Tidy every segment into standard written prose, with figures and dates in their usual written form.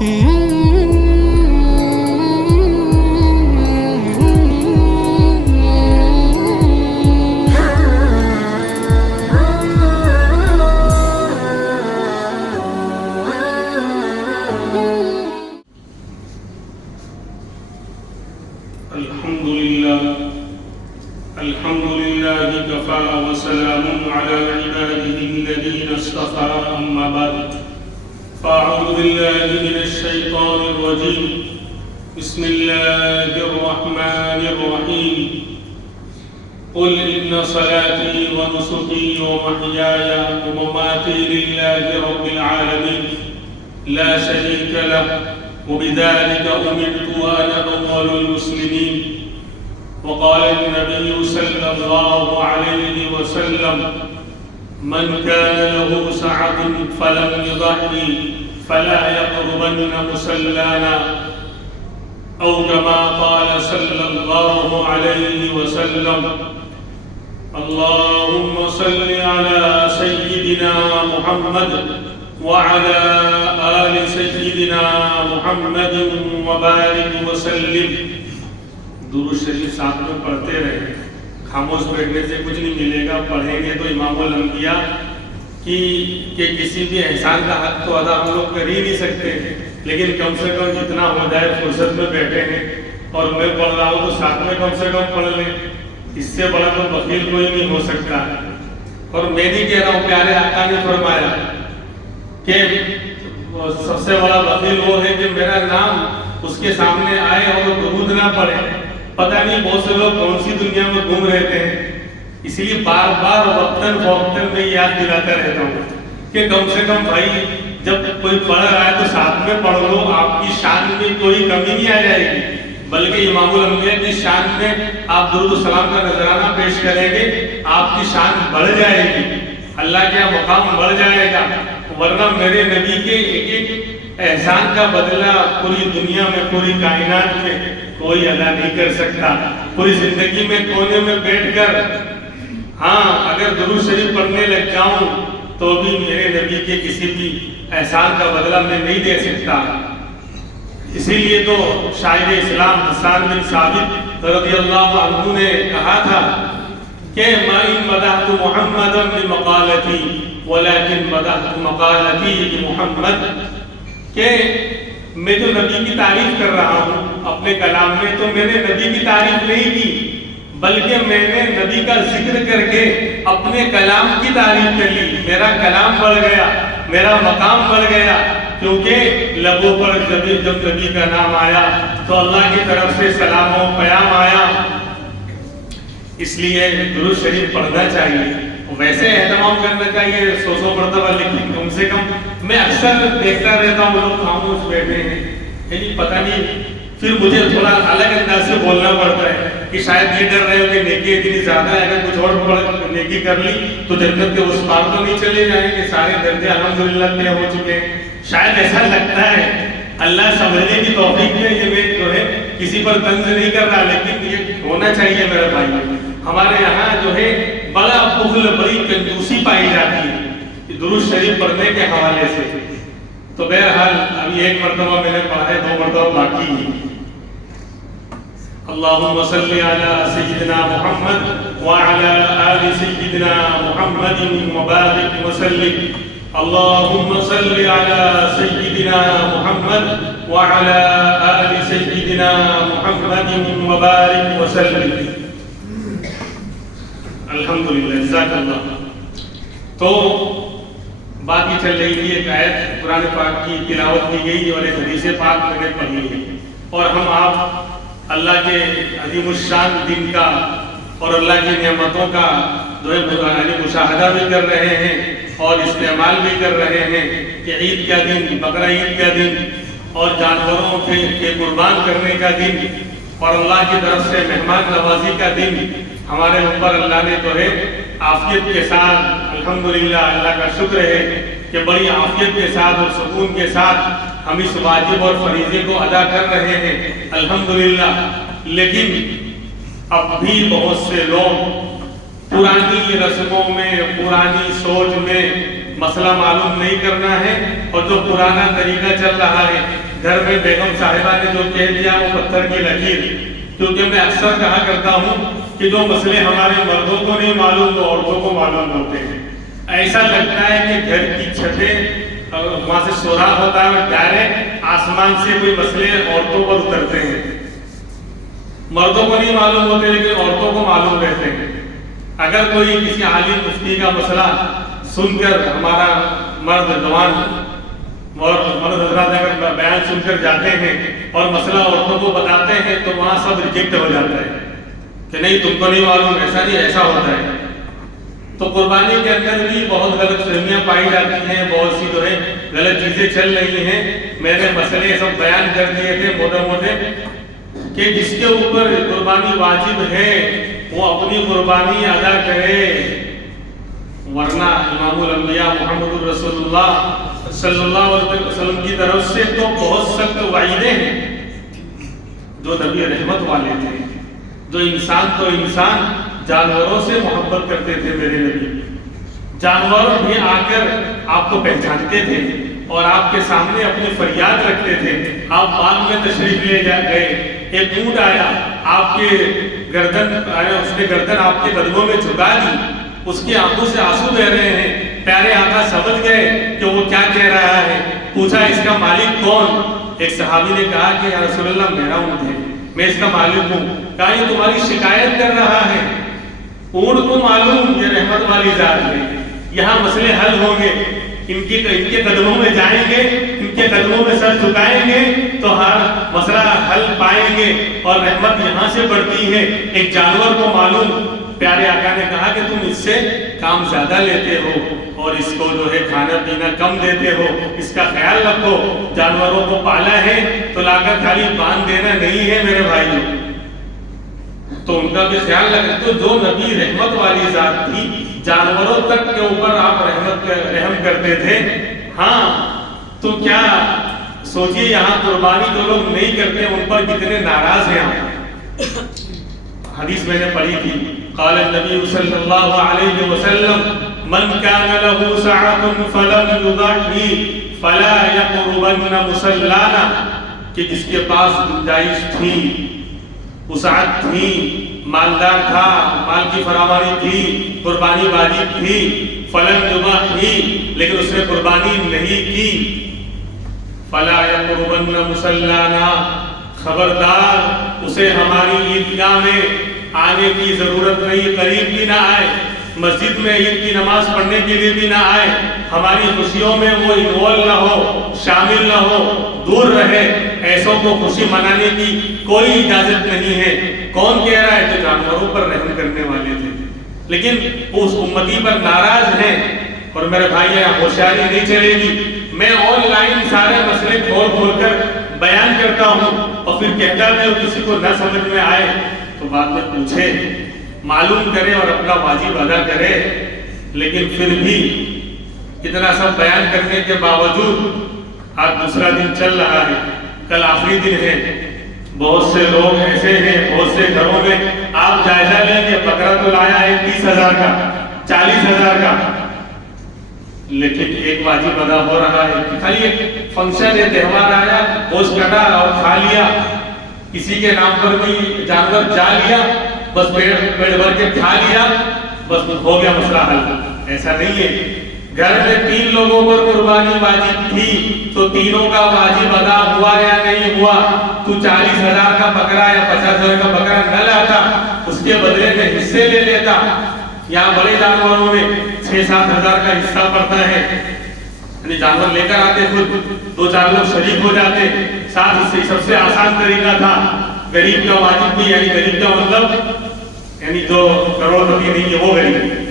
الحمد لله كفى وسلام على عباده الذين اصطفى أما بعد فأعوذ بالله من الشيطان الرجيم بسم الله الرحمن الرحيم قل إن صلاتي ونسكي ومحياي ومماتي لله رب العالمين لا شريك له وبذلك أمرت وأنا أول المسلمين وقال النبي صلى الله عليه وسلم من كان له سعة فلم يضحي فلا يقربن مصلانا أو كما قال صلى الله عليه وسلم اللهم صل على سيدنا محمد وعلى آل سيدنا محمد وبارك وسلم. درود شریف ساتھ میں پڑھتے رہے. خاموش بیٹھنے سے کچھ نہیں ملے گا. پڑھیں گے تو امام الانبیاء کہ کسی بھی احسان کا حق تو ادا ہم لوگ کر ہی نہیں سکتے, لیکن کم سے کم جتنا ہو جائے فرصت میں بیٹھے ہیں اور میں پڑھ رہا ہوں تو ساتھ میں کم سے کم پڑھ لیں. اس سے بڑا تو بخیل کوئی نہیں ہو سکتا. اور میں نہیں کہہ رہا ہوں, پیارے آقا نے فرمایا کہ سب سے بڑا بخیل وہ ہے کہ میرا نام اس کے سامنے آئے اور درود نہ پڑھے. پتہ نہیں بہت سے لوگ کون سی دنیا میں گھوم رہتے ہیں. اس لیے بار بار وقتاً فوقتاً میں یاد دلاتا رہتا ہوں کہ کم سے کم بھائی جب کوئی پڑھ رہا ہے تو ساتھ میں پڑھ لو. آپ کی شان میں کوئی کمی نہیں آ جائے گی, بلکہ امام الانبیاء کی شان میں آپ درود السلام کا نذرانہ پیش کریں گے, آپ کی شان بڑھ جائے گی, اللہ کا مقام بڑھ جائے گا. ورنہ میرے نبی کے ایک ایک احسان کا بدلہ پوری دنیا میں, پوری کائنات میں کوئی ادا نہیں کر سکتا. پوری زندگی میں کونے میں بیٹھ کر اگر درود شریف پڑھنے لگ جاؤں تو بھی میرے نبی کے کسی بھی احسان کا بدلہ میں نہیں دے سکتا. اسی لیے تو شاعر اسلام حسان بن ثابت رضی اللہ عنہ نے کہا تھا کہ ما ان مدحت محمدا بمقالتی ولكن مدحت مقالتی بمحمد, کہ میں جو نبی کی تعریف کر رہا ہوں اپنے کلام میں تو میں نے نبی کی تعریف نہیں کی, بلکہ میں نے نبی کا ذکر کر کے اپنے کلام کی تعریف کر لی. میرا کلام بڑھ گیا, میرا مقام بڑھ گیا, کیونکہ لبوں پر جب نبی کا نام آیا تو اللہ کی طرف سے سلام و پیام آیا. اس لیے درود شریف پڑھنا چاہیے. ویسے اہتمام کرنا چاہیے 100 مرتبہ, لیکن کم سے کم میں اکثر دیکھتا رہتا ہوں لوگ خاموش بیٹھے ہیں, یعنی پتہ نہیں, پھر مجھے تھوڑا الگ انداز سے بولنا پڑتا ہے کہ شاید یہ ڈر رہے ہو کہ نیکی اتنی زیادہ ہے, اگر کچھ اور نیکی کر لی تو جنت کے اس پار تو نہیں چلے جائیں گے, سارے درجے الحمدللہ طے ہو چکے ہیں. شاید ایسا لگتا ہے. اللہ سمجھنے کی توفیق میں یہ میں جو ہے کسی پر طنز نہیں کر رہا, لیکن یہ ہونا چاہیے میرے بھائی. ہمارے یہاں جو ہے بڑا بخل, بڑی کنجوسی پائی جاتی ہے درود شریف پڑھنے کے حوالے سے. تو بہرحال ابھی ایک مرتبہ میں نے پڑھا ہے, 2 مرتبہ باقی ہے. اللهم صل على سيدنا محمد وعلى آل سيدنا محمد وبارك وسلم. اللهم صل على سيدنا محمد وعلى آل سيدنا محمد وبارك وسلم. الحمدللہ, جزاک اللہ. تو بات یہ چل رہی تھی, ایک آیت قرآن پاک کی تلاوت کی گئی اور ایک حدیث پاک میں نے پڑھی ہے, اور ہم آپ اللہ کے عظیم الشان دن کا اور اللہ کی نعمتوں کا جو ہے مشاہدہ بھی کر رہے ہیں اور استعمال بھی کر رہے ہیں کہ عید کا دن, بقرہ عید کا دن اور جانوروں کے قربان کرنے کا دن اور اللہ کی طرف سے مہمان نوازی کا دن ہمارے اوپر اللہ نے جو ہے عافیت کے ساتھ, الحمدللہ اللہ کا شکر ہے کہ بڑی عافیت کے ساتھ اور سکون کے ساتھ ہم اس واجب اور فریضے کو ادا کر رہے ہیں الحمدللہ. لیکن اب بھی بہت سے لوگ پرانی رسموں میں, پرانی سوچ میں مسئلہ معلوم نہیں کرنا ہے, اور جو پرانا طریقہ چل رہا ہے گھر میں بیگم صاحبہ نے جو کہہ دیا وہ پتھر کی لکیر، کیونکہ میں اکثر کہا کرتا ہوں کہ جو مسئلے ہمارے مردوں کو نہیں معلوم وہ عورتوں کو معلوم ہوتے ہیں۔ ایسا لگتا ہے کہ گھر کی چھتیں وہاں سے سوراخ ہوتا ہے اور ڈائریکٹ آسمان سے کوئی مسئلے عورتوں پر اترتے ہیں، مردوں کو نہیں معلوم ہوتے لیکن عورتوں کو معلوم رہتے ہیں۔ اگر کوئی کسی عالم مفتی کا مسئلہ سن کر ہمارا مرد جوان اور مرد حضرات اگر بیان سن کر جاتے ہیں اور مسئلہ عورتوں کو بتاتے ہیں تو وہاں سب ریجیکٹ ہو جاتا ہے کہ نہیں تم کو نہیں معلوم، ایسا نہیں ایسا ہوتا ہے۔ تو قربانی کے اندر بھی بہت غلط فہمیاں پائی جاتی ہیں، بہت سی جو ہے غلط چیزیں چل رہی ہیں۔ میں نے مسئلے سب بیان کر دیے تھے موٹے موٹے کہ جس کے اوپر قربانی واجب ہے وہ اپنی قربانی ادا کرے، ورنہ امام الانبیاء محمد رسول اللہ صلی اللہ علیہ وسلم کی طرف سے تو بہت سخت وعیدیں ہیں۔ جو نبی رحمت والے تھے، جو انسان تو انسان جانوروں سے محبت کرتے تھے، میرے نبی جانور بھی آ کر آپ کو پہچانتے تھے اور آپ کے سامنے اپنی فریاد رکھتے تھے۔ آپ باغ میں تشریف لے گئے، ایک اونٹ آیا، آپ کے گردن آیا، اس نے گردن آپ کے قدموں میں جھکا دی، اس کی آنکھوں سے آنسو بہ رہے ہیں۔ پیارے آقا سمجھ گئے کہ وہ کیا کہہ رہا ہے، پوچھا اس کا مالک کون؟ ایک صحابی نے کہا کہ یا رسول اللہ میرا اونٹ ہے، میں اس کا مالک ہوں۔ کہا یہ تمہاری شکایت کر رہا ہے، اونٹ کو معلوم یہ رحمت والی ذات ہے، یہاں مسئلے حل ہوں گے، ان کے قدموں میں جائیں گے، ان کے قدموں میں سر جھکائیں گے تو ہر مسئلہ حل پائیں گے اور رحمت یہاں سے بڑھتی ہے۔ ایک جانور کو معلوم، پیارے آقا نے کہا کہ تم اس سے کام زیادہ لیتے ہو اور اس کو جو ہے کھانا پینا کم دیتے ہو، اس کا خیال رکھو۔ جانوروں کو پالا ہے تو لا کر خالی باندھ دینا نہیں ہے میرے بھائیوں، تو ان کا بھی خیال رکھیں۔ تو جو نبی رحمت والی ذات تھی، جانوروں تک کے اوپر آپ رحم کرتے تھے، ہاں تو کیا سوچئے یہاں قربانی جو لوگ نہیں کرتے ان پر کتنے ناراض ہیں آپ۔ حدیث میں نے پڑھی تھی، قال النبی صلی اللہ علیہ وسلم من کان له سعة فلم يضحی فلا يقربن مصلانا، کہ جس کے پاس گنجائش تھی، وسعت تھی، مالدار تھا، مال کی فراوانی تھی، قربانی واجب تھی، فلم یضحی لیکن اس نے قربانی نہیں کی، فلا یقربن مصلانا، خبردار اسے ہماری عیدگاہ میں آنے کی ضرورت نہیں، قریب بھی نہ آئے، مسجد میں عید کی نماز پڑھنے کے لیے بھی نہ آئے، ہماری خوشیوں میں وہ انوالو نہ ہو، شامل نہ ہو، دور رہے۔ ایسوں کو خوشی منانے کی کوئی اجازت نہیں ہے۔ کون کہہ رہا ہے؟ جو جانوروں پر رحم کرنے والے تھے، لیکن اس امتی پر ناراض ہیں۔ اور میرے بھائی یہاں ہوشیاری نہیں چلے گی، میں آن لائن سارے مسئلے کھول کر بیان کرتا ہوں اور پھر کہتا میں کسی کو نہ سمجھ میں آئے تو بعد میں پوچھے، معلوم کرے اور اپنا واجب ادا کرے۔ لیکن پھر بھی اتنا سب بیان کرنے کے باوجود آج دوسرا دن چل رہا ہے، کل آخری دن ہے، بہت سے لوگ ایسے ہیں، بہت سے گھروں میں آپ جائزہ لیں کہ بکرا تو لایا ہے 30,000 کا، 40,000 کا، لیکن ایک واجب ادا ہو رہا ہے کہ خالی ایک فنکشن ہے، تہوار آیا، گوشت کٹا اور کھا لیا، کسی کے نام پر بھی جانور جا لیا، بس پیٹ بھر کے کھا لیا، بس ہو گیا مسئلہ حل۔ ایسا نہیں ہے۔ گھر میں 3 لوگوں پر قربانی واجب تھی تو تینوں کا واجب ادا ہوا یا نہیں ہوا؟ تو 40,000 کا بکرا یا 50,000 کا بکرا نہ لاتا، اس کے بدلے میں حصے لے لیتا۔ یہاں بڑے جانوروں میں 6-7 ہزار کا حصہ پڑتا ہے، یعنی جانور لے کر آتے، خود 2-4 لوگ شریک ہو جاتے، 7 حصے۔ سب سے آسان طریقہ تھا، غریب کا واجب بھی، یعنی غریب کا مطلب یعنی جو کروڑ پتی نہیں ہے وہ غریب،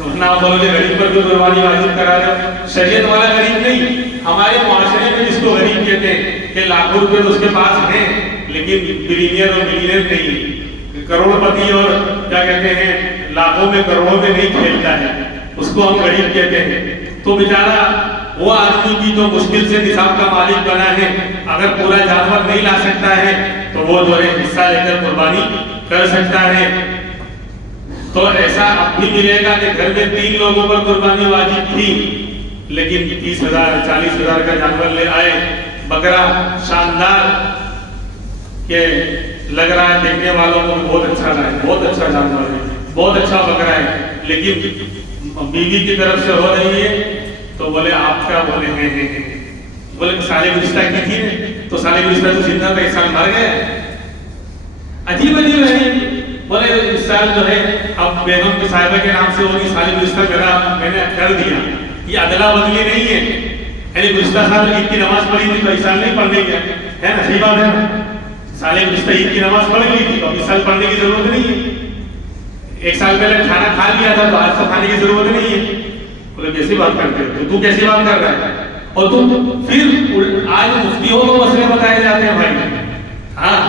ورنہ آپ بولو گے غریب پر جو قربانی واجب کرا جائے، شریعت والا غریب نہیں۔ ہمارے معاشرے میں جس کو غریب کہتے ہیں کہ لاکھوں روپے اس کے پاس ہیں لیکن بلینئر اور ملینئر نہیں، کروڑ پتی اور کیا کہتے ہیں لاکھوں میں کروڑوں میں نہیں کھیلتا ہے، اس کو ہم غریب کہتے ہیں۔ تو بیچارہ وہ آدمی بھی جو مشکل سے نصاب کا مالک بنا ہے، اگر پورا جانور نہیں لا سکتا ہے تو وہ جو ہے حصہ لے کر قربانی کر سکتا ہے۔ تو ایسا اب بھی ملے گا کہ گھر میں 3 لوگوں پر قربانی واجب تھی لیکن 30,000 40,000 کا جانور لے آئے، بکرا شاندار کہ لگ رہا ہے دیکھنے والوں کو بہت اچھا لگا ہے، بہت اچھا جانور ہے، بہت اچھا بکرا ہے، لیکن بیوی کی طرف سے ہو رہی ہے تو بولے آپ کیا بولے ہیں بولے سال گزشتہ کی تھی تو سال گزشتہ تو زندہ تھا، اس سال مر گیا۔ عجیب عجیب ہے، بولے اس سال جو ہے اب بیگم کے صاحبہ کے نام سے ہوگی، سال گزشتہ میں نے کر دیا۔ یہ ادلا بدلی نہیں ہے، یعنی گزشتہ سال عید کی نماز پڑھی تھی تو اس سال نہیں پڑھنے گیا ہے نا، صحیح بات ہے نا، سال گزشتہ عید کی نماز پڑھ لی تھی تو اب اس سال پڑھنے کی ضرورت نہیں ہے، ایک سال پہلے کھانا کھا لیا تھا تو آج سے کھانے کی ضرورت نہیں ہے۔ بولے کیسی بات کرتے ہو تو کیسی بات کر رہا ہے؟ اور تم پھر آج مفتیوں کو مسئلے بتائے جاتے ہیں بھائی، ہاں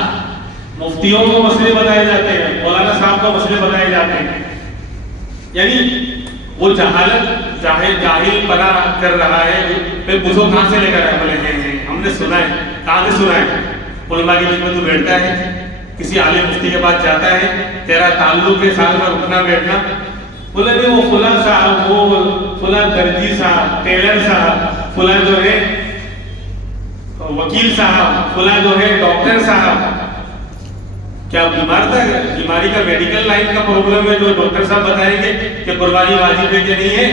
مفتیوں کو مسئلے بتائے جاتے ہیں، مولانا صاحب کو مسئلے بتائے جاتے ہیں، یعنی وہ جہالت جاہل پنا کر رہا ہے۔ پھر پوچھو کہاں سے لے کر آئے؟ بولے ہیں ہم نے سنا ہے۔ کہاں سے سنا ہے؟ علماء کے بیچ میں تو بیٹھتا ہے، کسی عالم مفتی کے پاس جاتا ہے، تیرا تعلق ہے سال میں اٹھنا بیٹھنا؟ بولے نہیں وہ فلاں صاحب، وہ فلاں درجی صاحب، ٹیلر صاحب، فلاں جو ہے وکیل صاحب، فلاں جو ہے ڈاکٹر صاحب، کیا بیمار تھا؟ بیماری کا میڈیکل لائن کا پرابلم ہے جو ڈاکٹر صاحب بتائیں گے کہ قربانی واجب ہے کہ نہیں ہے؟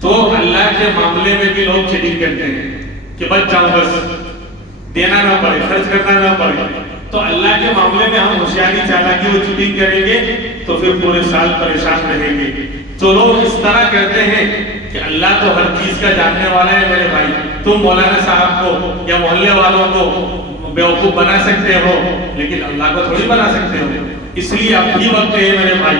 تو اللہ کے معاملے میں بھی لوگ چیٹنگ کرتے ہیں کہ بچ جاؤں، بس دینا نہ پڑے، خرچ کرنا نہ پڑے۔ تو اللہ کے معاملے میں ہم ہوشیاری چالاکی و چیٹنگ کریں گے تو پھر پورے سال پریشان رہیں گے۔ تو لوگ اس طرح کرتے ہیں کہ اللہ تو ہر چیز کا جاننے والا ہے میرے بھائی، تم مولانا صاحب کو یا محلے والوں کو بیوقوف بنا سکتے ہو لیکن اللہ کو تھوڑی بنا سکتے ہو۔ اس لیے اب بھی وقت ہے میرے بھائی،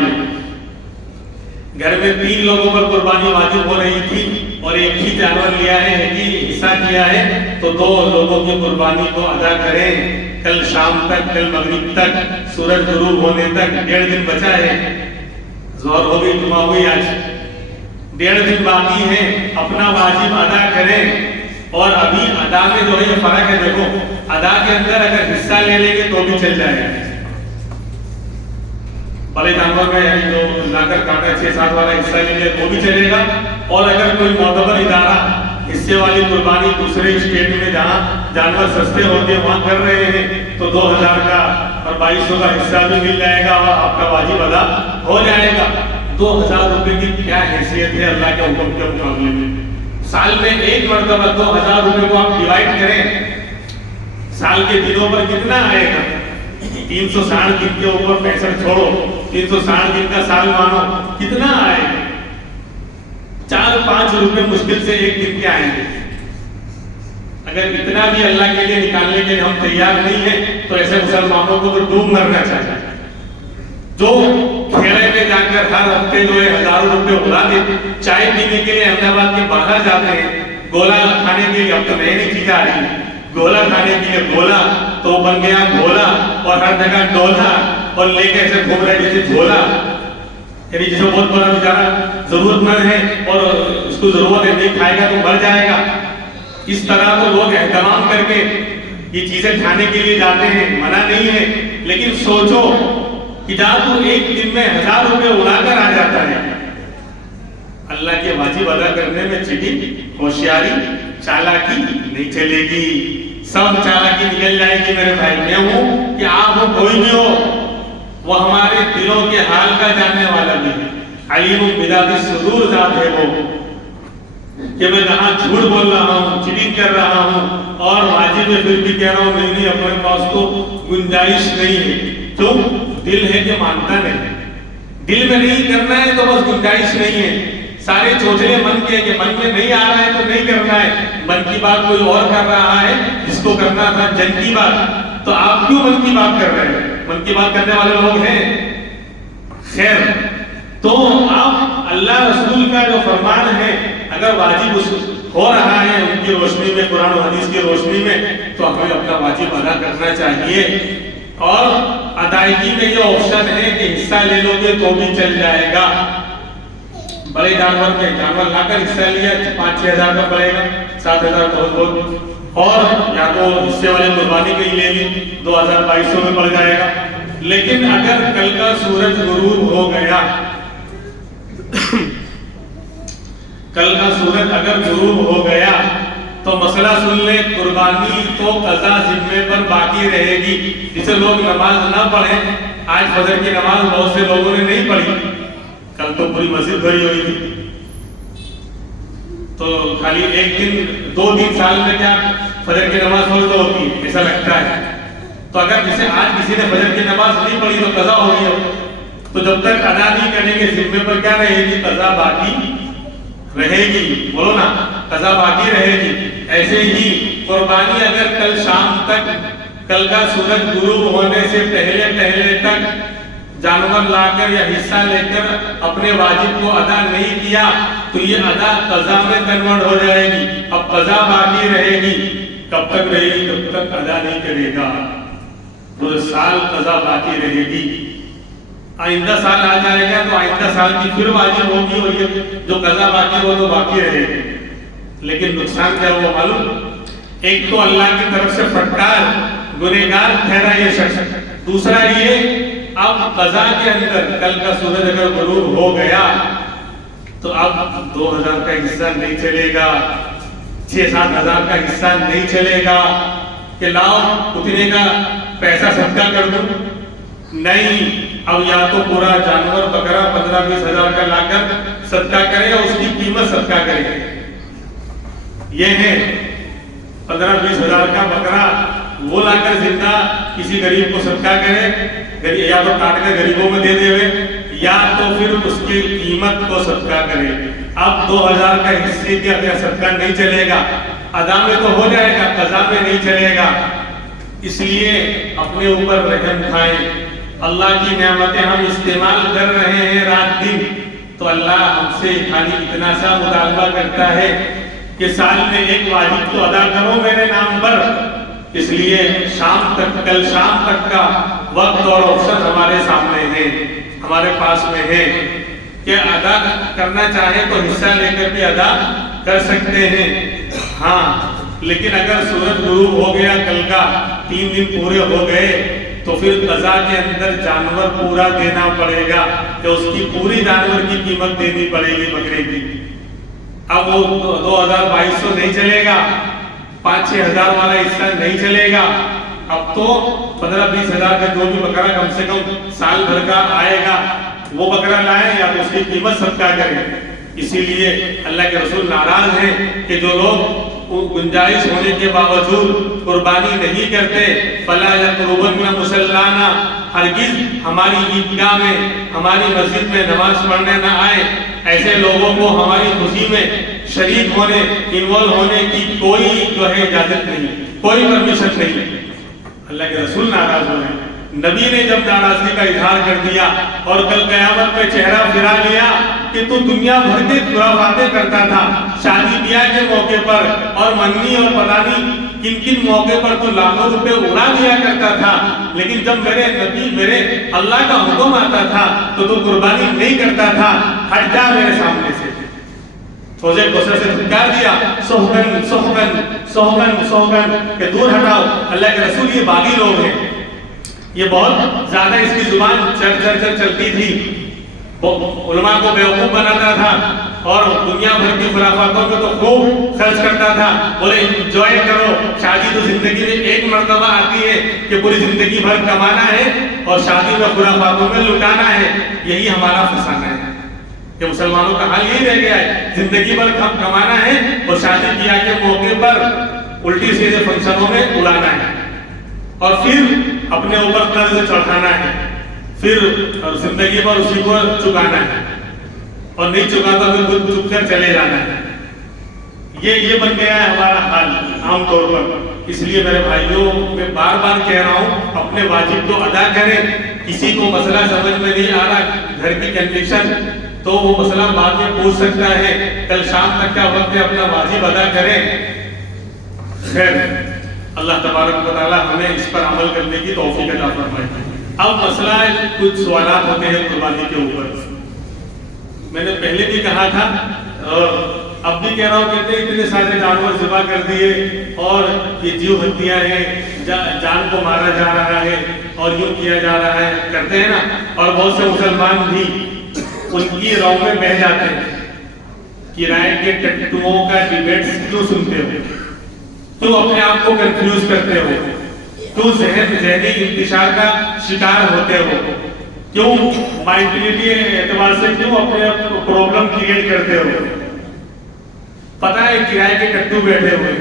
گھر میں 3 لوگوں پر قربانی واجب ہو رہی تھی اور ایک ہی جانور لیا ہے، ایک ہی حصہ کیا ہے، تو 2 لوگوں کی قربانی کو ادا کریں۔ کل شام تک، کل مغرب تک، سورج غروب ہونے تک 1.5 دن بچا ہے، ظہر ہو گئی، جمعہ ہوئی، آج 1.5 دن باقی ہے، اپنا واجب ادا کریں۔ اور ابھی ادا میں جو ہے یہ فرق ہے، دیکھو ادا کے اندر اگر حصہ لے لیں گے تو بھی چل جائے گا، بڑے جانور میں یعنی جو لا کر کاٹا 6-7 والا حصہ لے لے وہ بھی چلے گا۔ اور اگر کوئی معتبر ادارہ حصے والی قربانی دوسرے اسٹیٹ میں جہاں جانور سستے ہوتے ہیں وہاں کر رہے ہیں تو 2000 کا اور 2200 کا حصہ بھی مل جائے گا اور آپ کا واجب ادا ہو جائے گا۔ 2000 روپے کی کیا حیثیت ہے اللہ کے حکم کے مقابلے میں؟ سال میں ایک مرتبہ 2000 روپے کو آپ ڈیوائڈ کریں، سال کے دنوں پر کتنا آئے گا؟ 360 دن کے اوپر 65 چھوڑو، 360 دن کا سال مانو، کتنا آئے گا؟ 4-5 روپے مشکل سے ایک دن کے آئیں گے۔ اگر اتنا بھی اللہ کے لیے نکالنے کے لیے ہم تیار نہیں ہیں تو ایسے مسلمانوں کو تو ڈوب مرنا چاہیے، جو کھیڑے میں جا کر ہر ہفتے جو ہے ہزاروں روپے اڑا دے، چائے پینے کے لیے احمدآباد کے باہر جاتے ہیں، گولا کھانے کے لیے، اب تو نئی نئی چیزیں آ رہی ہیں، گولا کھانے کے لیے گولا تو بن گیا گولا، اور ہر جگہ ڈولا، اور لے کے ایسے گھوم رہے جیسے جھولا، یعنی جسے بہت بڑا بیچارہ ضرورت مند ہے اور اس کو ضرورت ہے، نہیں کھائے گا تو مر جائے گا۔ اس طرح تو لوگ اہتمام کر کے یہ چیزیں کھانے کے لیے جاتے ہیں، منع نہیں ہے، لیکن سوچو کہ جب تو ایک دن میں 1000 روپے اڑا کر آ جاتا ہے، اللہ کے واجب ادا کرنے میں چیٹنگ، ہوشیاری، چالاکی نہیں چلے گی، سب چالاکی نکل جائے گی میرے بھائی۔ میں ہوں کہ آپ ہو، کوئی بھی ہو، وہ ہمارے دلوں کے حال کا جاننے والا بھی ہے، علیم بذات الصدور ذات ہے وہ، کہ میں کہاں جھوٹ بول رہا ہوں، چیٹنگ کر رہا ہوں اور واجب میں پھر بھی کہہ رہا ہوں نہیں اپنے پاس تو گنجائش نہیں ہے۔ کیوں؟ دل ہے کہ مانتا نہیں، دل میں نہیں کرنا ہے تو بس گنجائش نہیں ہے، سارے چوچلے من کے کہ من میں نہیں آ رہا ہے تو نہیں کرنا ہے، من کی بات کوئی اور کر رہا ہے جس کو کرنا تھا جن کی بات، تو آپ کیوں من کی بات کر رہے ہیں؟ من کی بات کرنے والے لوگ ہیں۔ خیر، تو آپ اللہ رسول کا جو فرمان ہے اگر واجب ہو رہا ہے ان کی روشنی میں، قرآن و حدیث کی روشنی میں، تو ہمیں اپنا واجب ادا کرنا چاہیے۔ اور ادائیگی میں یہ آپشن ہے کہ حصہ لے لو گے تو بھی چل جائے گا، بڑے جانور میں جانور لا کر حصہ لیا 5-6 ہزار کا پڑے گا، 7 ہزار بہت، اور یا تو حصے والے قربانی کے ہی لے لی 2200 میں پڑ جائے گا۔ لیکن اگر کل کا سورج غروب ہو گیا، کل کا سورج اگر غروب ہو گیا سن لیں، قربانی تو قضا ذمے پر باقی رہے گی. جسے لوگ نماز نہ پڑھیں، آج فجر کی نماز بہت سے لوگوں نے نہیں پڑھی، کل تو پوری مسجد بھری ہوئی تھی، تو خالی ایک دن 2 دن سال میں کیا فجر کی نماز فرض ہوتی ہے ایسا لگتا ہے. تو اگر جسے آج کسی نے فجر کی نماز نہیں پڑھی تو قضا ہو گئی ہو، تو جب تک ادا نہیں کریں گے ذمے پر کیا رہے گی؟ قضا باقی رہے گی. بولو نا، قضا باقی رہے گی. ایسے ہی قربانی اگر کل شام تک، کل کا سورج غروب ہونے سے پہلے تک جانور لا کر یا حصہ لے کر اپنے واجب کو ادا نہیں کیا تو یہ ادا قضا میں کنورٹ ہو جائے گی. اب قضا باقی رہے گی. کب تک رہے گی؟ جب تک ادا نہیں کرے گا. پورے سال قضا باقی رہے گی. آئندہ سال آ جائے گا تو آئندہ سال کی پھر واجب ہوگی، اور یہ جو قضا باقی ہو تو باقی رہے گی. لیکن نقصان کیا ہوا معلوم؟ ایک تو اللہ کی طرف سے پھٹکار، گنہگار ٹھہرا یہ شخص. دوسرا یہ، اب قضا کے اندر کل کا سورج اگر غروب ہو گیا تو اب 2000 کا حصہ نہیں چلے گا، 6-7 ہزار کا حصہ نہیں چلے گا کہ لاؤ اتنے کا پیسہ صدقہ کر دوں. نہیں، اب یا تو پورا جانور بکرا 15-20 ہزار کا لا کر صدقہ کرے یا اس کی قیمت صدقہ کرے. یہ ہے 15-20 ہزار کا بکرا وہ لا کر زندہ کسی غریب کو صدقہ کرے، یا تو کاٹ کر غریبوں میں دے دے، یا تو پھر اس کی قیمت کو صدقہ کرے. اب 2000 کا حصے کا صدقہ نہیں چلے گا. ادا میں تو ہو جائے گا، قضا میں نہیں چلے گا. اس لیے اپنے اوپر رحم کھائیں. اللہ کی نعمتیں ہم استعمال کر رہے ہیں رات دن، تو اللہ ہم سے خالی اتنا سا مطالبہ کرتا ہے کہ سال میں ایک واجب تو ادا کرو میرے نام پر. اس لیے شام تک، کل شام تک کا وقت اور آپشن ہمارے سامنے ہے، ہمارے پاس میں ہے کہ ادا کرنا چاہے تو حصہ لے کر بھی ادا کر سکتے ہیں. ہاں، لیکن اگر سورج غروب ہو گیا کل کا، 3 دن پورے ہو گئے تو پھر قضا کے اندر جانور پورا دینا پڑے گا، کہ اس کی پوری جانور کی قیمت دینی پڑے گی بکرے کی. اب وہ 2200 نہیں چلے گا، 5-6 ہزار والا حصہ نہیں چلے گا. اب تو 15-20 ہزار کا جو بھی بکرا کم سے کم سال بھر کا آئے گا وہ بکرا لائے یا تو اس کی قیمت صدقہ کرے. اسی لیے اللہ کے رسول ناراض ہیں کہ جو لوگ گنجائش ہونے کے باوجود قربانی نہیں کرتے، فلا یقربن مصلانا، ہرگز ہماری عیدگاہ میں، ہماری مسجد میں نماز پڑھنے نہ آئے. ایسے لوگوں کو ہماری خوشی میں شریک ہونے، انوالو ہونے کی کوئی جو ہے اجازت نہیں، کوئی پرمیشن نہیں. اللہ کے رسول ناراض ہوئے. نبی نے جب ناراضگی کا اظہار کر دیا اور کل قیامت میں چہرہ پھرا لیا کہ تو دنیا بھر کے خرافاتیں کرتا تھا، شادی بیاہ کے موقع پر اور منگنی اور پتہ نہیں کن کن موقع پر تو لاکھوں روپے اڑا دیا کرتا تھا، لیکن جب میرے نبی، میرے اللہ کا حکم آتا تھا تو قربانی نہیں کرتا تھا. ہٹ جا میرے سامنے سے. حوض کوثر سے دھکار دیا، سوہگن سوہگن سوہگن سوہگن، کہ دور ہٹاؤ. اللہ کے رسول یہ باغی لوگ ہیں، یہ بہت زیادہ اس کی زبان چلتی تھی، علماء کو بیوقوف بناتا تھا اور دنیا بھر کی خرافاتوں میں تو خوب خرچ کرتا تھا. بولے انجوائے کرو، شادی تو زندگی میں ایک مرتبہ آتی ہے کہ پوری زندگی بھر کمانا ہے اور شادی میں خرافاتوں میں لٹانا ہے. یہی ہمارا فسانہ ہے کہ مسلمانوں کا حال یہی رہ گیا ہے، زندگی بھر کمانا ہے اور شادی بیاہ کے موقع پر الٹی سیدھے فنکشنوں میں اڑانا ہے اور پھر اپنے اوپر قرض چڑھانا ہے، پھر زندگی پر اسی کو چکانا ہے اور نہیں چکا تو پھر خود چپ کر چلے جانا ہے. یہ بن گیا ہے ہمارا حال عام طور پر. اس لیے میرے بھائیوں، میں بار بار کہہ رہا ہوں اپنے واجب کو ادا کریں. کسی کو مسئلہ سمجھ میں نہیں آ رہا، گھر کی کنڈیشن، تو وہ مسئلہ بعد میں پوچھ سکتا ہے. کل شام تک کا وقت ہے، اپنا واجب ادا کریں. خیر، اللہ تبارک و تعالی ہمیں اس پر عمل کرنے کی توفیق عطا فرمائے. اب مسئلہ ہے، کچھ سوالات ہوتے ہیں قربانی کے اوپر. میں نے پہلے بھی کہا تھا اور اب بھی کہہ رہا ہوں، کہتے ہیں اتنے سارے جانور ذبح کر دیے اور یہ جیو ہتیا ہے، جان کو مارا جا رہا ہے اور یوں کیا جا رہا ہے، کرتے ہیں نا. اور بہت سے مسلمان بھی ان کی رو میں بہہ جاتے ہیں. کرائے کے ٹٹوؤں کا ڈیبیٹس کیوں سنتے ہو؟ کیوں اپنے آپ کو کنفیوز کرتے ہو؟ کیوں ذہنی انتشار کا شکار ہوتے ہو؟ کیوں مائنڈلٹی اعتبار سے کیوں اپنے پرابلم کریٹ کرتے ہو؟ پتہ ہے کرائے کے ٹٹو بیٹھے ہوئے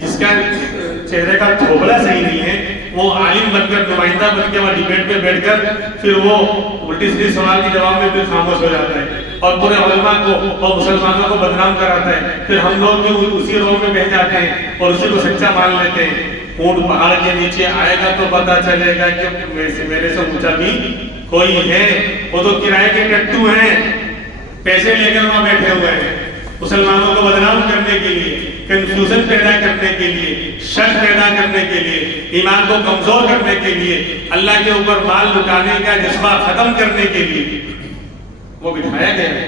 جس کا چہرے کا تھوبلا صحیح نہیں ہے، وہ عالم بن کر نمائندہ بن کے وہاں ڈیبیٹ پہ بیٹھ کر پھر وہ الٹی سیدھی سوال کے جواب میں پھر خاموش ہو جاتا ہے اور پورے علماء کو اور مسلمانوں کو بدنام کراتا ہے. پھر ہم لوگ بھی اسی رو میں بہ جاتے ہیں اور اسی کو سچا مان لیتے ہیں. اونٹ پہاڑ کے نیچے آئے گا تو پتا چلے گا کہ میرے سے اونچا بھی کوئی ہے. وہ تو کرائے کے ٹٹو ہیں، پیسے لے کر وہاں بیٹھے ہوئے ہیں مسلمانوں کو بدنام کرنے کے لیے، کنفیوژن پیدا کرنے کے لیے، شک پیدا کرنے کے لیے، ایمان کو کمزور کرنے کے لیے، اللہ کے اوپر مال لٹانے کا جذبہ ختم کرنے کے لیے وہ بٹھایا گیا ہے،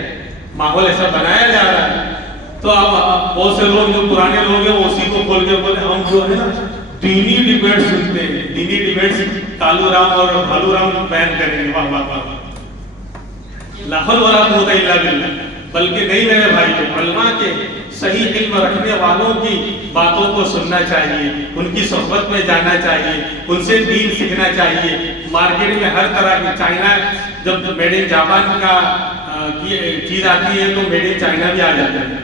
ماحول ایسا بنایا جا رہا ہے. تو اب بہت سے لوگ جو پرانے لوگ ہیں وہ اسی کو کھول کے بولے ہم جو ہے نا دینی ڈیبیٹ سنتے ہیں، دینی ڈیبیٹ کالو رام اور بھالو رام بیان کریں گے. واہ واہ واہ، لا حول ولا قوت الا باللہ. بلکہ نہیں میرے بھائی، علماء کے صحیح علم رکھنے والوں کی باتوں کو سننا چاہیے، ان کی صحبت میں جانا چاہیے، ان سے دین سیکھنا چاہیے. مارکیٹ میں ہر طرح کی چائنا جب میڈ ان جاپان کا چیز آتی ہے تو میڈ ان چائنا بھی آ جاتا ہے.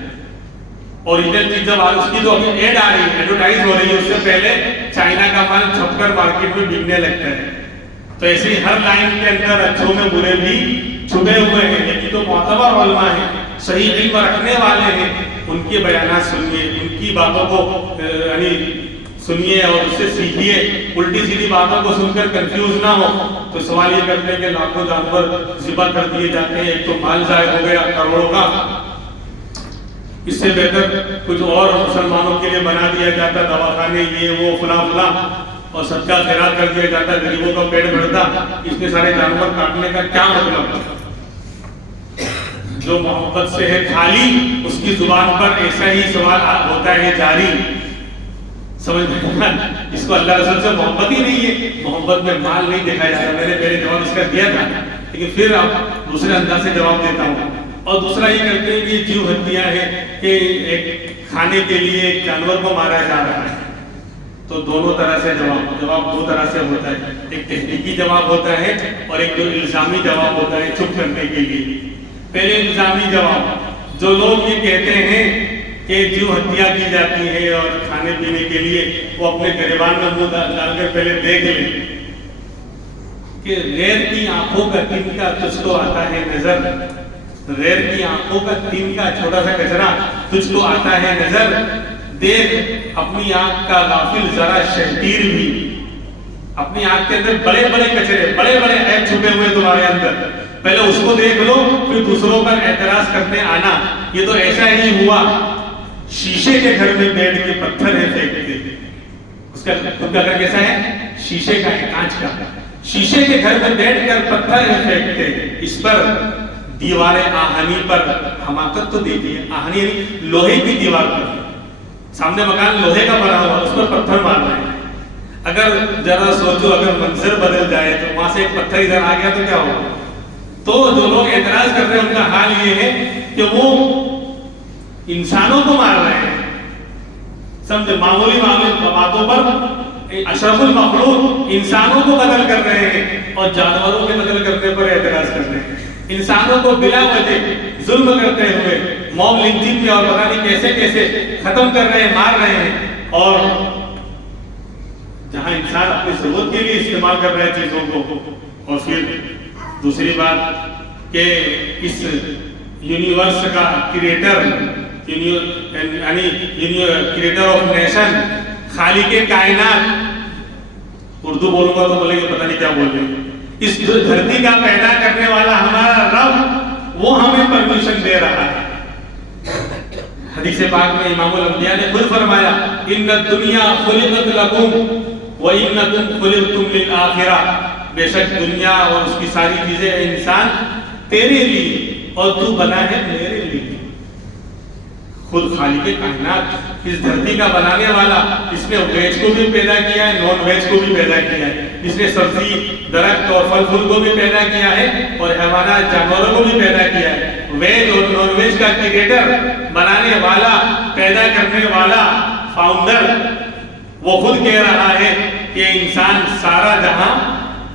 اوریجنل چیز جب اس کی تو ابھی ایڈ آ رہی ہے، ایڈورٹائز ہو رہی ہے، اس سے پہلے چائنا کا مال چھپ کر مارکیٹ میں بکنے لگتا ہے. تو ایسے ہی ہر لائن کے اندر اچھوں میں برے بھی چھپے ہوئے ہیں. لیکن جو معتبر علماء ہیں، صحیح علم رکھنے والے ہیں، ان کے بیانات سنیے، ان کی باتوں کو یعنی سنیے اور اس سے سیکھیے. الٹی سیدھی باتوں کو سن کر کنفیوز نہ ہو. تو سوال یہ کرتے ہیں کہ لاکھوں جانور ذبح کر دیے جاتے ہیں، ایک تو مال ضائع ہو گیا کروڑوں کا، اس سے بہتر کچھ اور مسلمانوں کے لیے بنا دیا جاتا، دواخانے یہ وہ فلاں فلاں، اور صدقہ خیرات کر دیا جاتا، غریبوں کا پیٹ بھرتا. اس میں سارے جانور کاٹنے کا کیا مطلب؟ جو محبت سے ہے خالی، اس کی زبان پر ایسا ہی سوال ہوتا ہے جاری. سمجھ میں اس کو اللہ رسول سے محبت ہی نہیں ہے. محبت میں مال نہیں دیکھا جاتا. میں نے پہلے جواب اس کا دیا تھا لیکن پھر اب دوسرے انداز سے جواب دیتا ہوں. اور دوسرا یہ کرتے ہیں کہ جیو ہتیا ہے کہ ایک کھانے کے لیے ایک جانور کو مارا جا رہا ہے. تو دونوں طرح سے جواب دو طرح سے ہوتا ہے. ایک تحقیقی جواب ہوتا ہے اور ایک جو الزامی جواب ہوتا ہے چپ کرنے کے لیے. پہلے الزامی جواب، جو لوگ یہ کہتے ہیں کہ جیو ہتیا کی جاتی ہے اور کھانے پینے کے لیے، وہ اپنے گریبان میں منہ ڈال کر پہلے دیکھ لیں کہ غیر کی آنکھوں کا تنکا تجھ کو آتا ہے نظر. غیر کی آنکھوں کا تنکا چھوٹا سا کچرا تجھ کو آتا ہے نظر. دیکھ اپنی آنکھ کا غافل ذرا شہتیر بھی. اپنی آنکھ کے اندر بڑے بڑے کچرے، بڑے بڑے عیب چھپے ہوئے تمہارے اندر. پہلے اس کو دیکھ لو پھر دوسروں پر اعتراض کرنے آنا. یہ تو ایسا ہی ہوا، شیشے کے گھر میں بیٹھ کے پتھر ہے پھینکتے. اس کا خود کا گھر کیسا ہے؟ شیشے کا ہے، کانچ کا. شیشے کے گھر میں بیٹھ کر پتھر ہے پھینکتے. اس پر دیوار آہنی پر حماقت تو دیکھیے. آہنی یعنی لوہے کی دیوار پر، سامنے مکان لوہے کا بنا ہوا، اس پر پتھر مار رہے ہیں. اگر ذرا سوچو اگر منظر بدل جائے تو وہاں سے ایک پتھر ادھر آ گیا تو کیا ہوگا؟ تو جو لوگ اعتراض کر رہے ہیں ان کا حال یہ ہے کہ وہ انسانوں کو مار رہے ہیں. سمجھے؟ معمولی باتوں پر اشرف المخلوق انسانوں کو قتل کر رہے ہیں اور جانوروں کے قتل کرنے پر اعتراض کر رہے ہیں. انسانوں کو بلا وجہ ظلم کرتے ہوئے موب لنچنگ میں اور پتہ نہیں کیسے کیسے ختم کر رہے ہیں، مار رہے ہیں. اور جہاں انسان اپنی ضرورت کے لیے استعمال کر رہے ہیں چیزوں کو. اور پھر دوسری بات کہ اس یونیورس کا کریٹر یعنی کریٹر آف نیشن، خالق کائنات، اردو بولوں گا تو بولیں گے پتہ نہیں کیا بول رہے ہیں، اس دھرتی کا پیدا کرنے والا ہمارا رب، وہ ہمیں پرمیشن دے رہا ہے. حدیث پاک میں امام الانبیاء نے خود فرمایا ان الدنیا خلقت لکم وانکم خلقتم للآخرہ. بے شک دنیا اور اس کی ساری چیزیں انسان تیرے لیے اور تو بنا ہے میرے لیے. خود خالق کائنات، اس دھرتی کا بنانے والا، اس نے ویج کو بھی پیدا کیا ہے، نان ویج کو بھی پیدا کیا ہے. اس نے سبزی، درخت اور پھل پھول کو بھی پیدا کیا ہے اور حیوانات، جانوروں کو بھی پیدا کیا ہے. ویج اور نان ویج کا کریٹر، بنانے والا، پیدا کرنے والا، فاؤنڈر، وہ خود کہہ رہا ہے کہ انسان سارا جہاں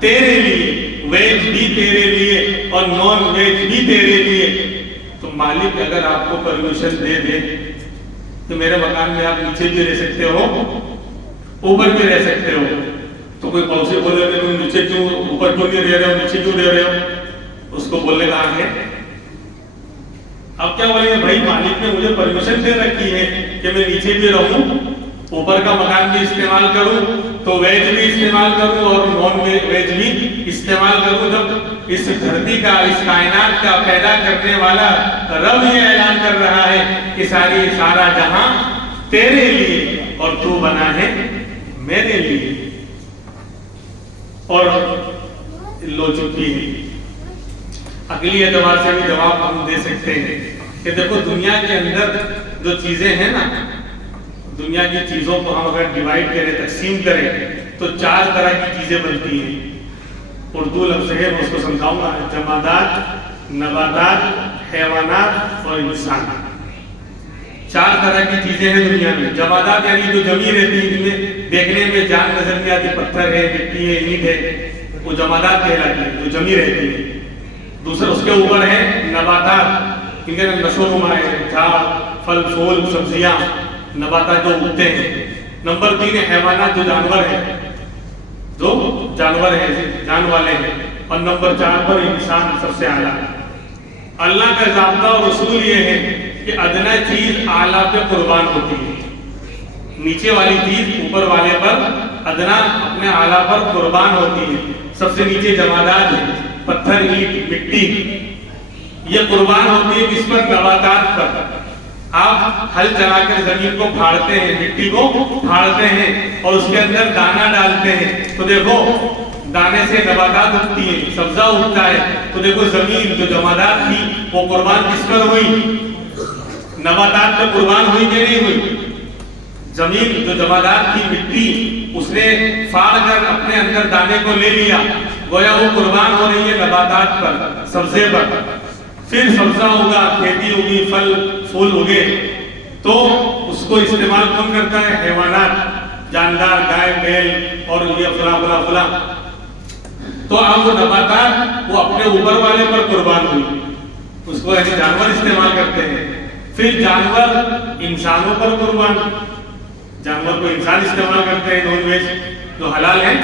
تیرے لیے، ویج بھی تیرے لیے اور نان ویج بھی تیرے لیے. تو مالک اگر آپ کو پرمیشن دے دے تو میرے مکان میں آپ نیچے بھی رہ سکتے ہو، اوپر بھی رہ سکتے ہو. تو کوئی پڑوسی بولے کہ تم نیچے کیوں، اوپر کیوں نہیں رہ رہے ہو، نیچے کیوں رہ رہے ہو، اس کو بولنے کا حق ہے. اب کیا بولیں گے، بھائی مالک نے مجھے پرمیشن دے رکھی ہے کہ میں نیچے بھی رہوں، اوپر کا مکان بھی استعمال کروں، تو ویج بھی استعمال کروں اور نان ویج بھی استعمال کروں. جب اس دھرتی کا، اس کائنات کا پیدا کرنے والا رب یہ اعلان کر رہا ہے کہ سارا جہاں تیرے لیے اور تو بنا ہے میرے لیے. اور لو چکی ہے. اگلی اعتبار سے بھی جواب ہم دے سکتے ہیں کہ دیکھو دنیا کے اندر جو چیزیں ہیں نا، دنیا کی چیزوں کو ہم اگر ڈیوائیڈ کریں، تقسیم کریں، تو 4 طرح کی چیزیں بنتی ہیں. اردو لفظ ہے، میں اس کو سمجھاؤں گا: جمادات، نباتات، حیوانات اور انسان. 4 طرح کی چیزیں ہیں دنیا میں. جمادات یعنی جو جمی رہتی ہیں، جن میں دیکھنے میں جان نظر نہیں آتی، پتھر ہے، مٹی ہے، اینٹ ہے، وہ جمادات کہلاتی ہیں، جو جمی رہتی ہیں. دوسرا اس کے اوپر ہے نباتات، ان کے نشو و نما ہے، جھاڑ، پھل پھول، سبزیاں، نباتات جو اگتے ہیں. نمبر 3 ہے حیوانات، جو جانور ہیں، جو جانور ہیں، جان والے ہیں. اور نمبر 4 پر انسان سب سے اعلیٰ. اللہ کا ضابطہ اور اصول یہ ہے کہ ادنا چیز اعلیٰ پہ قربان ہوتی ہے. نیچے والی چیز اوپر والے پر، ادنا اپنے اعلیٰ پر قربان ہوتی ہے. سب سے نیچے جمادات ہے، پتھر، اینٹ، مٹی، یہ قربان ہوتی ہے کس پر؟ نباتات پر. آپ ہل چلا کر زمین کو پھاڑتے ہیں، مٹی کو پھاڑتے ہیں اور اس کے اندر دانا ڈالتے ہیں، تو دیکھو دانے سے نباتات اگتی ہیں، سبزہ اگتا ہے. تو دیکھو زمین جو جمادات تھی وہ قربان کس پر ہوئی؟ نباتات پر قربان ہوئی کہ نہیں ہوئی؟ زمین جو جمادات تھی، مٹی، اس نے پھاڑ کر اپنے اندر دانے کو لے لیا، گویا وہ قربان ہو رہی ہے نباتات پر، سبزے پر. پھر سبزہ ہوگا، کھیتی ہوگی، پھل پھول ہوگے، تو اس کو استعمال کون کرتا ہے؟ حیوانات، جاندار، گائے، بیل اور یہ فلاں فلاں فلاں. تو اب وہ نباتات وہ اپنے اوپر والے پر قربان ہوئی، اس کو ایسے جانور استعمال کرتے ہیں. پھر جانور انسانوں پر قربان، جانور کو انسان استعمال کرتے ہیں، نان ویج جو حلال ہے.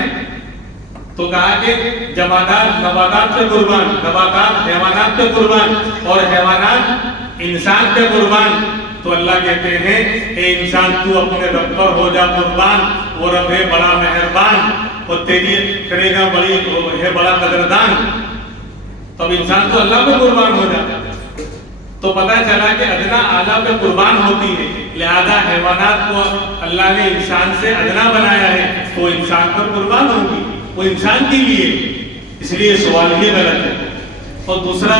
تو کہا کہ جمادات نباتات پہ قربان، نباتات حیوانات پہ قربان اور حیوانات انسان پہ قربان. تو اللہ کہتے ہیں اے انسان تو اپنے رب پر ہو جا قربان، وہ رب ہے بڑا مہربان اور تیری کرے گا بڑی ہے بڑا قدردان. تو اب انسان تو اللہ پہ قربان ہو جاتا. تو پتہ چلا کہ ادنا اعلیٰ پہ قربان ہوتی ہے، لہذا حیوانات کو اللہ نے انسان سے ادنا بنایا ہے، تو انسان پر قربان ہوگی، وہ انسان کے لیے. اس لیے سوال یہ غلط ہے. اور دوسرا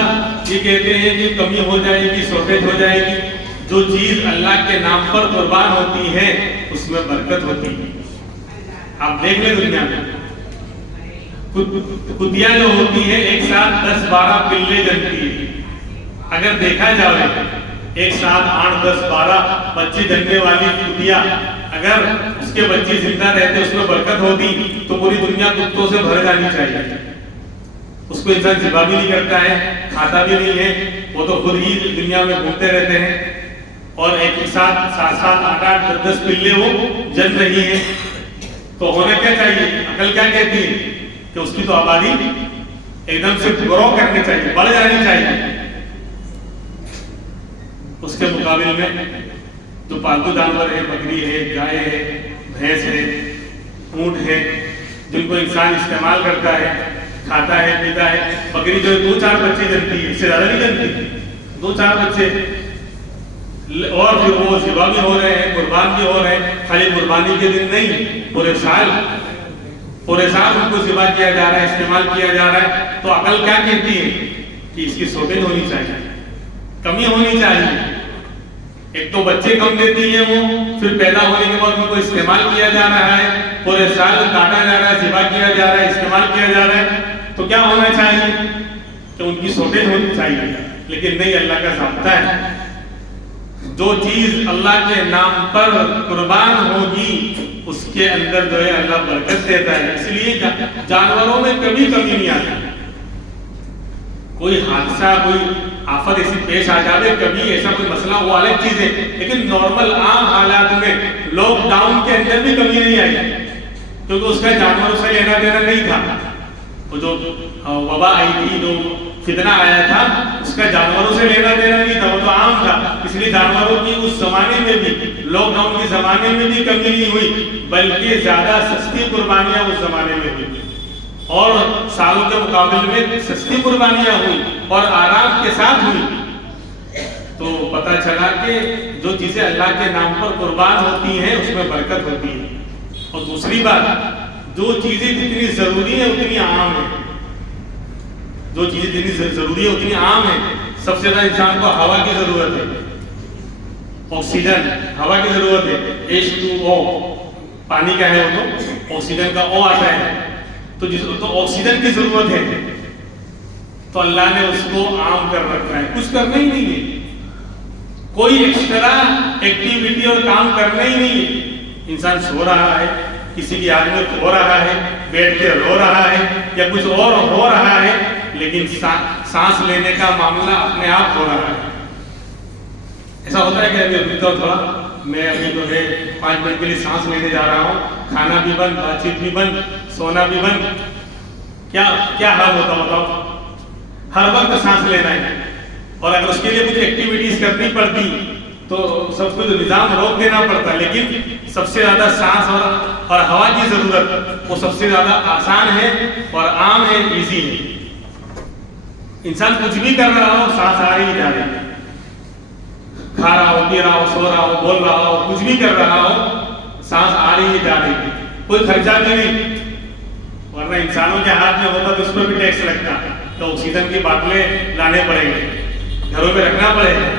یہ کہتے ہیں کہ کمی ہو جائے گی، شارٹیج ہو جائے گی. جو چیز اللہ کے نام پر قربان ہوتی ہے اس میں برکت ہوتی ہے. آپ دیکھ لیں دنیا میں کتیاں جو ہوتی ہیں ایک ساتھ 10-12 پلے جنتی ہیں. اگر دیکھا جائے ایک ساتھ 8-10-12 بچے جننے والی کتیا، اگر اس کے بچے زندہ رہتے اس میں برکت ہوتی تو پوری دنیا کتوں سے بھر جانی چاہیے. اس کو انسان ذبح بھی نہیں کرتا ہے، کھاتا بھی نہیں ہے، وہ تو خود ہی دنیا میں گھومتے رہتے ہیں اور ایک ساتھ 7-7 8-8 10-10 پلے وہ جن رہی ہیں. تو ہونا کیا چاہیے؟ عقل کیا کہتی ہے کہ اس کی تو آبادی ایک دم سے گرو کرنی چاہیے، بڑھ جانی چاہیے. اس کے مقابل میں جو پالتو جانور ہے، بکری ہے، گائے ہے، بھینس ہے، اونٹ ہے، جن کو انسان استعمال کرتا ہے، کھاتا ہے، پیتا ہے. بکری جو ہے 2-4 بچے جنتی ہے، اس سے زیادہ نہیں جنتی، 2-4 بچے. اور پھر وہ ذبح بھی ہو رہے ہیں، قربان بھی ہو رہے ہیں. خالی قربانی کے دن نہیں، پورے سال ان کو ذبح کیا جا رہا ہے، استعمال کیا جا رہا ہے. تو عقل کیا کہتی ہے کہ اس کی شارٹیج ہونی چاہیے، کمی ہونی چاہیے. ایک تو بچے کم دیتی ہے وہ، پھر پیدا ہونے کے بعد ان کو استعمال کیا جا رہا ہے، پورے سال کاٹا جا رہا ہے، ذبح کیا جا رہا ہے، استعمال کیا جا رہا ہے. تو کیا ہونا چاہیے کہ ان کی شارٹیج ہونی چاہیے. لیکن نہیں، اللہ کا ضابطہ ہے جو چیز اللہ کے نام پر قربان ہوگی اس کے اندر جو ہے اللہ برکت دیتا ہے. اس لیے جانوروں میں کبھی کمی نہیں آتی. کوئی حادثہ کوئی آفت ایسی پیش آ جاوے کبھی ایسا کوئی مسئلہ وہ الگ چیز ہے, لیکن نارمل عام حالات میں لاک ڈاؤن کے اندر بھی کمی نہیں آئی کیونکہ اس کا جانوروں سے لینا دینا نہیں تھا. وہ جو وبا آئی تھی, جو فتنہ آیا تھا, اس کا جانوروں سے لینا دینا نہیں تھا, وہ تو عام تھا. اس لیے جانوروں کی اس زمانے میں بھی, لاک ڈاؤن کے زمانے میں بھی کمی نہیں ہوئی, بلکہ زیادہ سستی قربانیاں اس زمانے میں ہوئی اور سالوں کے مقابلے میں سستی قربانیاں ہوئی اور آرام کے ساتھ ہوئی. تو پتہ چلا کہ جو چیزیں اللہ کے نام پر قربان ہوتی ہیں اس میں برکت ہوتی ہے. اور دوسری بات, جو چیزیں جتنی ضروری ہیں اتنی عام ہیں. جو چیزیں جتنی ضروری ہے اتنی عام ہیں. سب سے زیادہ انسان کو ہوا کی ضرورت ہے, آکسیجن, ہوا کی ضرورت ہے. H2O پانی کا ہے, وہ تو آکسیجن کا O آتا ہے, تو آکسیجن کی ضرورت ہے. تو اللہ نے اس کو عام کر رکھا ہے, کچھ کرنا ہی نہیں ہے, کوئی ایکسٹرا ایکٹیویٹی اور کام کرنا ہی نہیں ہے. انسان سو رہا ہے, کسی کی یاد میں ہو رہا ہے, بیٹھ کے رو رہا ہے یا کچھ اور ہو رہا ہے, لیکن سانس لینے کا معاملہ اپنے آپ ہو رہا ہے. ایسا ہوتا ہے کہ ابھی رکتا تھوڑا, میں ابھی جو ہے 5 منٹ کے لیے سانس لینے جا رہا ہوں, کھانا بھی بند, بات چیت بھی بند, سونا بھی بند. کیا حال ہوتا بتاؤ؟ ہر وقت سانس لینا ہے, اور اگر اس کے لیے کچھ ایکٹیویٹیز کرنی پڑتی تو سب کو نظام روک دینا پڑتا. لیکن سب سے زیادہ سانس اور ہوا کی ضرورت وہ سب سے زیادہ آسان ہے اور عام ہے, ایزی ہے. انسان کچھ بھی کر رہا ہو, سانس آ رہی جا رہی ہے, کھا رہا ہو, پی رہا ہو, سو رہا ہو, بول رہا ہو, کچھ بھی کر رہا ہو, سانس آ رہی ہے جا رہی ہے, کوئی خرچہ بھی نہیں. ورنہ انسانوں کے ہاتھ میں ہوتا تو اس پر بھی ٹیکس لگتا, تو آکسیجن کی باتلیں لانے پڑیں گے, گھروں میں رکھنا پڑے گا,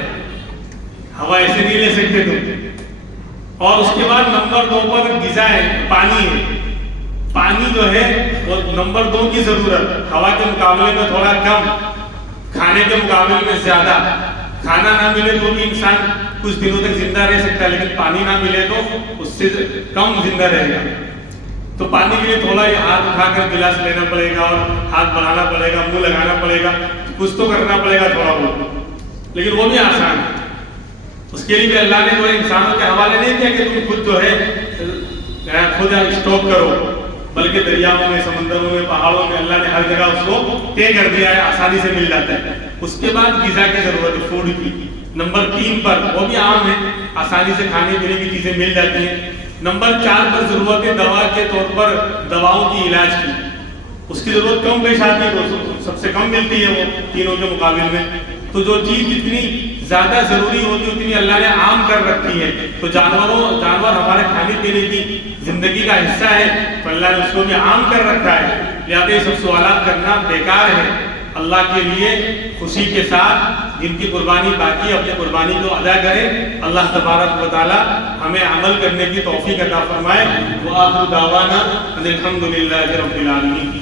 ہوا ایسے نہیں لے سکتے تم. اور اس کے بعد نمبر 2 پر غذا ہے, پانی ہے. پانی جو ہے وہ نمبر 2 کی ضرورت, ہوا کے مقابلے میں تھوڑا کم, کھانے کے مقابلے میں زیادہ. کھانا نہ ملے تو بھی انسان کچھ دنوں تک زندہ رہ سکتا ہے, لیکن پانی نہ ملے تو اس سے کم زندہ رہے گا. تو پانی کے لیے تھوڑا یہ ہاتھ اٹھا کر گلاس لینا پڑے گا, اور ہاتھ بڑھانا پڑے گا, منہ لگانا پڑے گا, کچھ تو کرنا پڑے گا تھوڑا بہت, لیکن وہ بھی آسان ہے. اس کے لیے بھی اللہ نے جو ہے انسانوں کے حوالے نہیں کیا کہ تم خود جو ہے خود اسٹاک کرو, بلکہ دریاؤں میں, سمندروں میں, پہاڑوں میں اللہ نے ہر جگہ اس کو طے کر دیا ہے, آسانی سے مل جاتا ہے. اس کے بعد غذا کی ضرورت ہے, فوڈ کی, نمبر 3 پر, وہ بھی عام ہے, آسانی سے کھانے پینے کی چیزیں مل جاتی ہیں. نمبر 4 پر ضرورت ہے دوا کے طور پر دواؤں کی, علاج کی. اس کی ضرورت کم پیش آتی ہے, تو سب سے کم ملتی ہے وہ تینوں کے مقابلے میں. تو جو چیز جتنی زیادہ ضروری ہوتی ہے اتنی اللہ نے عام کر رکھی ہے. تو جانور ہمارے کھانے پینے کی زندگی کا حصہ ہے, تو اللہ نے اس کو بھی عام کر رکھا ہے. لہٰذا یہ سب سوالات کرنا بیکار ہے. اللہ کے لیے خوشی کے ساتھ جن کی قربانی باقی ہے اپنی قربانی کو ادا کریں. اللہ تبارک و تعالی ہمیں عمل کرنے کی توفیق عطا فرمائے. وآخر دعوانا الحمد للہ رب العالمین.